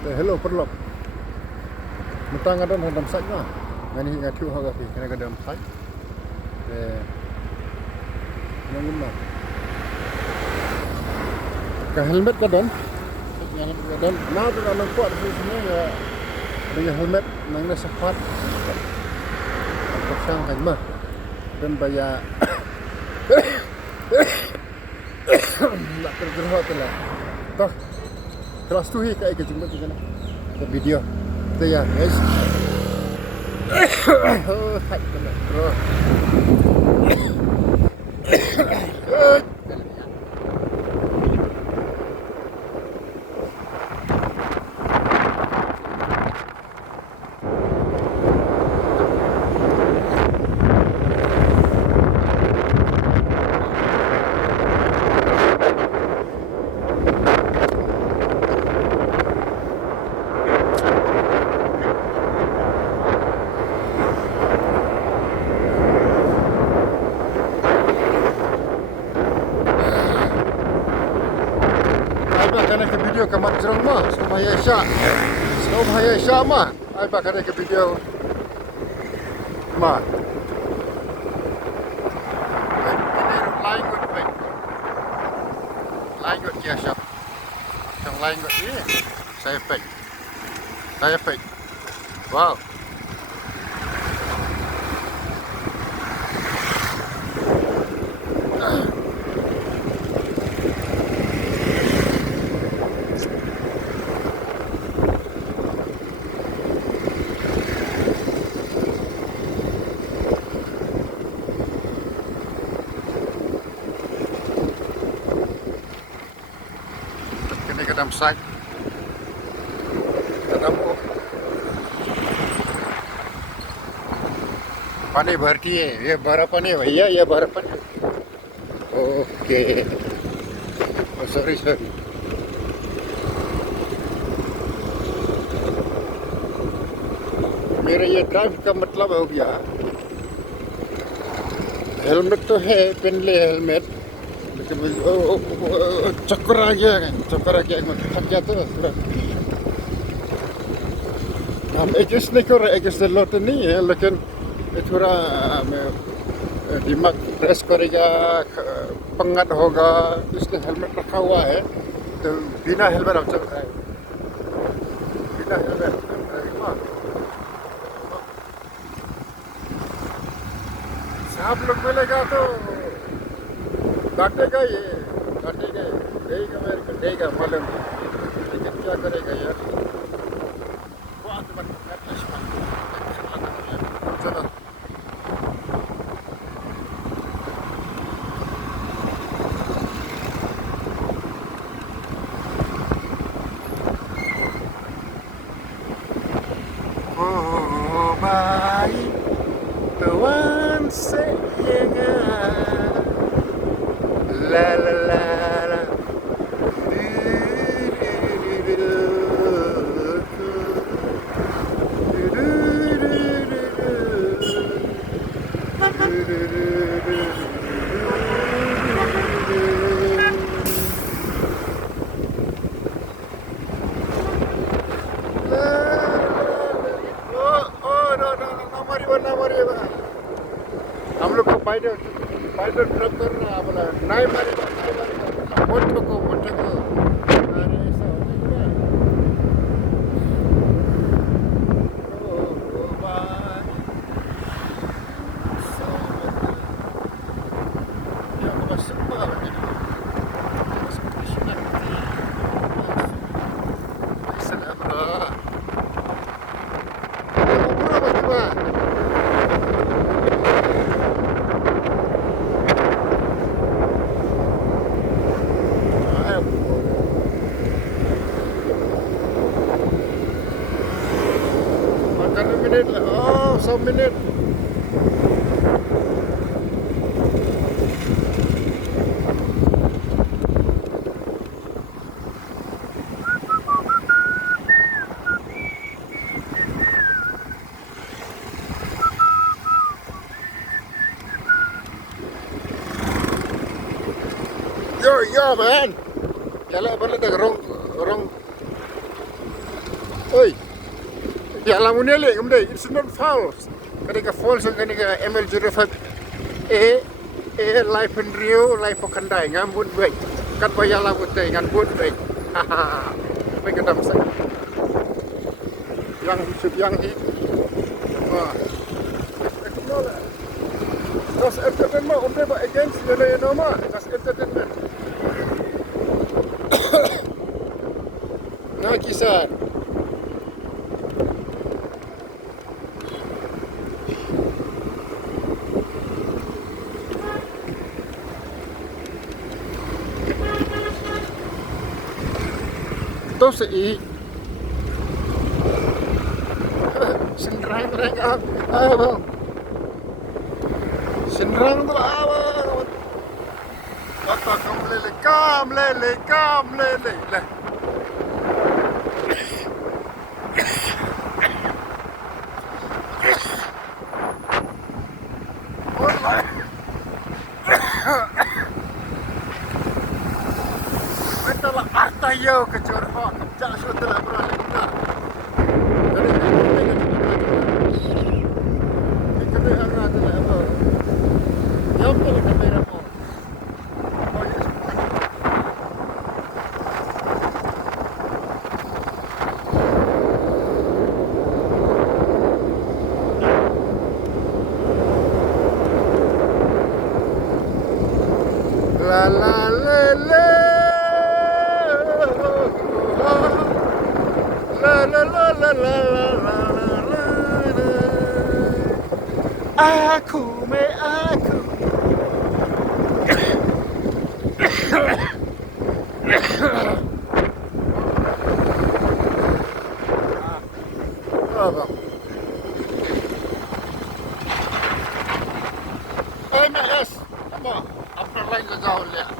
Hello perlop. Mentang ada dalam site lah. Ngani ngatu haga fi kena dalam site. Yang guna. Ke helmet kadon. Yang kadon. Nah tu nak kuat di sini ya. Dengan helmet nangna sepat. Pasang kan mah. Dan bayar nak tergerak tu lah. Toh kelas tu hi kai ke jumpa tu sana. Ke video. Tu ya guys. Oh, hai kena. Terus. Kena ke video kamat jerang mah sama ya Syak. Sama ya Syak mah. Ai bakal ke video mah. Ini lain kot baik. Lain kot ya Syak. Yang lain kot ini. Saya fake. Saya fake. Wow. Dalam site dalam पानी भरती है ये भरा पानी भैया ये भरा पानी ओके सॉरी सॉरी मेरा ये ड्राइव का मतलब हो गया हेलमेट तो है पहन ले हेलमेट चक्कर आ गया थक गया तो हम एडजस्ट नहीं कर रहे एडजस्ट लौट नहीं है लेकिन थोड़ा दिमाग प्रेस करेगा पंगत होगा इसलिए हेलमेट रखा हुआ है तो बिना हेलमेट अब चल रहा है बिना हेलमेट सब लोग मिलेगा तो काटेगा ये काटेगा देगा मेरे को देगा मालूम लेकिन क्या करेगा यार चलो oh baik tuan sayang la la la la हम लोग को पैदल ट्रक करना बोला नहीं मारेगा मोटे को अरे ऐसा होने का ओ भाई ya apa semua ini minit lah. Oh, 1 minit. Yo man. Jalan balik dah orang Oi, di alam unele kumde. It's not false. Ketika false ketika ML05A live in Rio, live Kandai ngambun baik. Kat bayar lagu teh ngambun baik. Haha. Baik kita masa. Yang sub yang hi. Wah. Das entertainment umde ba against the normal. Das entertainment. Nah kisah. Terus senrang-rang abang. Senrang tu abang. Kata kam lele lah. Online. Itulah artayo kecurha. Jak sudah beralih kita. Jadi ada apa? Yang paling kamera mo. La la la la la la la la la la la. Aku me aku. Apa? MS. Apa? Apa lain kau lihat?